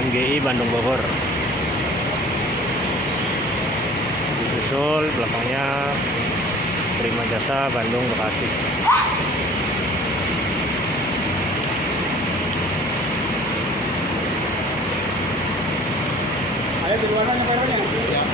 MGI Bandung Bogor. Disusul belakangnya Prima Jasa Bandung Bekasi. Ayo duluan aja Pak. Ya.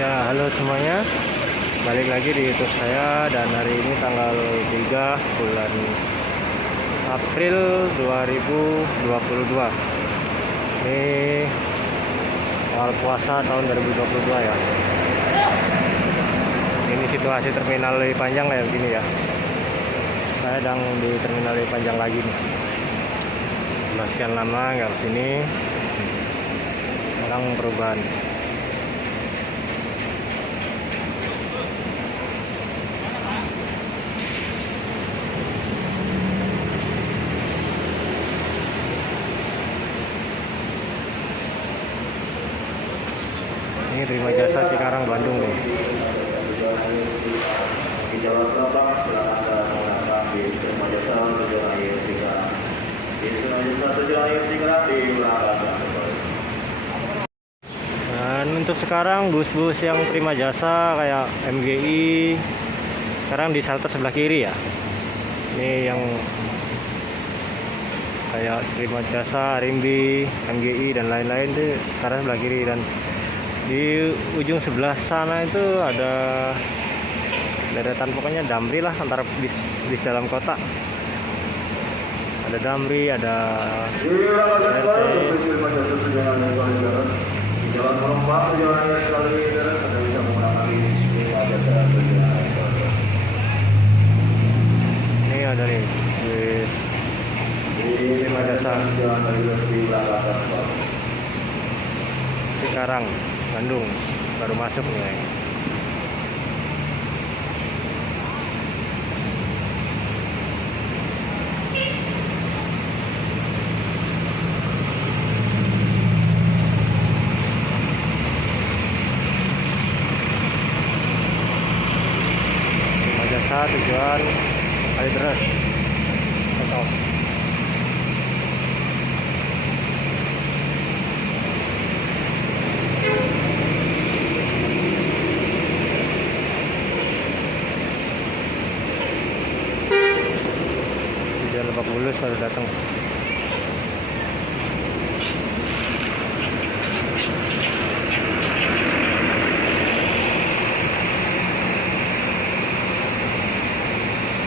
Ya, halo semuanya. Balik lagi di YouTube saya, dan hari ini tanggal 3 bulan April 2022. Ini awal puasa tahun 2022 ya. Ini situasi terminal Lewi Panjang kayak begini ya. Saya sedang di terminal Lewi Panjang lagi nih. Sudah sekian lama nggak kesini. Sekarang perubahan. Ini Prima Jasa Cikarang Bandung nih. Di Jawa Selatan silakan menggunakan di Prima Jasa tujuan akhir Cikarang. Di Prima Jasa tujuan akhir Cikarang di belakang. Dan untuk sekarang bus-bus yang Prima Jasa kayak MGI sekarang di shelter sebelah kiri ya. Ini yang kayak Prima Jasa, Rimbi, MGI dan lain-lain itu sekarang sebelah kiri, dan di ujung sebelah sana itu ada deretan, pokoknya Damri lah, antara bis dalam kota. Ada Damri, ada Jalan Merombak tujuan akhir sekali Anda bisa menggunakan di Prima Jasa tujuan akhir. ini ada nih di Prima Jasa Jalan di belakang. Cikarang Bandung baru masuk nih. Prima Jasa tujuan Kalideres. Atau Lebak Bulus baru datang.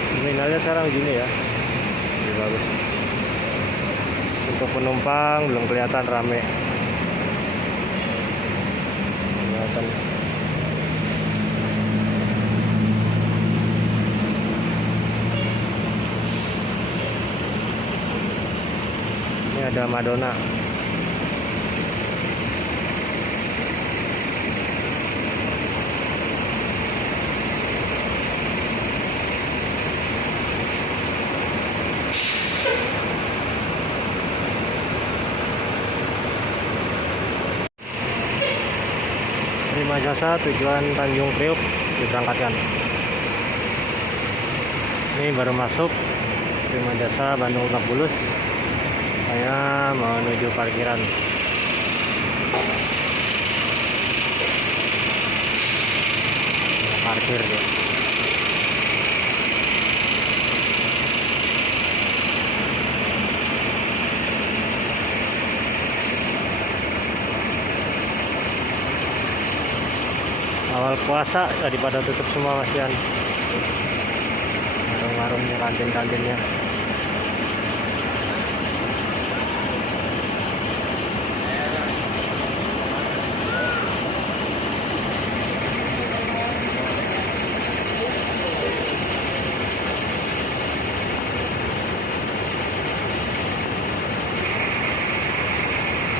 Terminalnya sekarang gini ya, lebih bagus. Untuk penumpang belum kelihatan rame. Kelihatan. Ada Madonna. Prima Jasa tujuan Tanjung Priok diberangkatkan. Ini baru masuk Prima Jasa Bandung Lebak Bulus. Saya menuju parkiran. Parkir dia. Awal puasa tadi pada tutup semua masian. Warung-warungnya, kantin-kantinnya.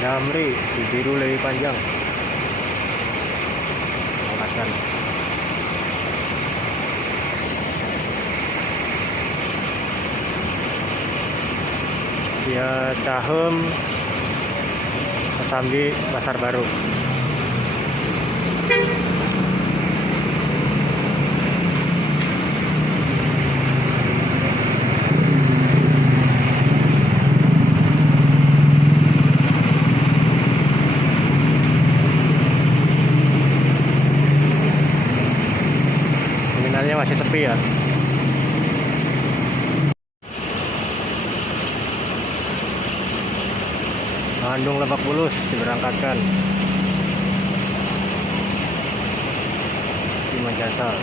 Damri di biru lebih panjang. Makan. Dia Cahem, Kesambi, Pasar Baru. Terminalnya masih sepi ya. Bandung Lebak Bulus diberangkatkan Bima Jasa.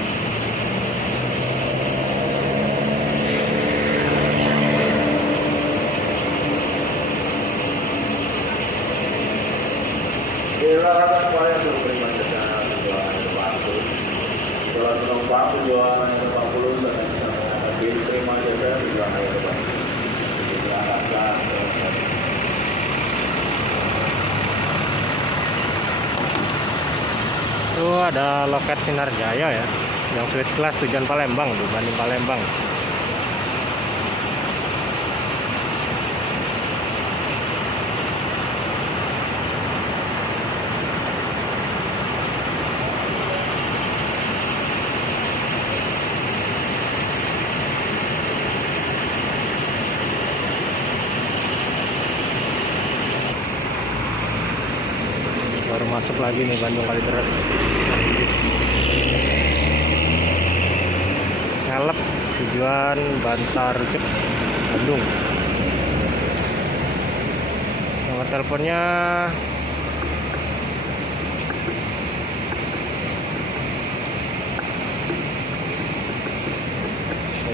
Silakan supaya terima jasa tujuan Batu. Kalau penumpang tujuan Lebak Bulus dan terima jasa tujuan Lebak Bulus. Silakan. Itu ada loket Sinar Jaya ya, yang suite class tujuan Palembang tuh, Bandung Palembang. Baru masuk lagi nih Bandung Kalideres. Ngalep tujuan Bantar Cep Bandung. Nomor teleponnya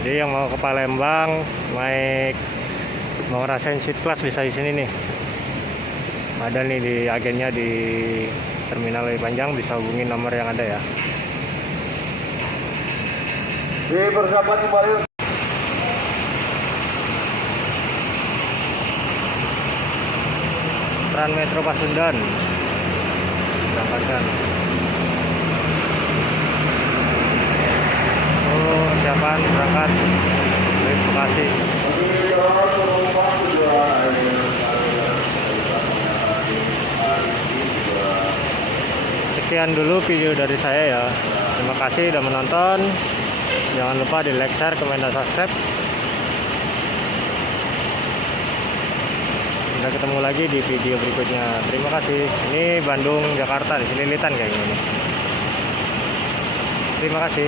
jadi yang mau ke Palembang mau ngerasain seat class bisa di sini nih. Ada nih di agennya di Terminal Lebih Panjang, bisa hubungi nomor yang ada ya. Di persahabat kembali. Trans Metro Pasundan berangkatkan. Oh, persiapan berangkat dari Bekasi. Sekian dulu video dari saya ya. Terima kasih sudah menonton. Jangan lupa di like, share, komen, dan subscribe. Kita ketemu lagi di video berikutnya. Terima kasih. Ini Bandung Jakarta di Cililitan kayak gini. Terima kasih.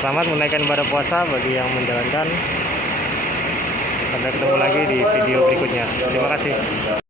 Selamat menaikkan ibadah puasa bagi yang menjalankan. Sampai ketemu lagi di video berikutnya. Terima kasih.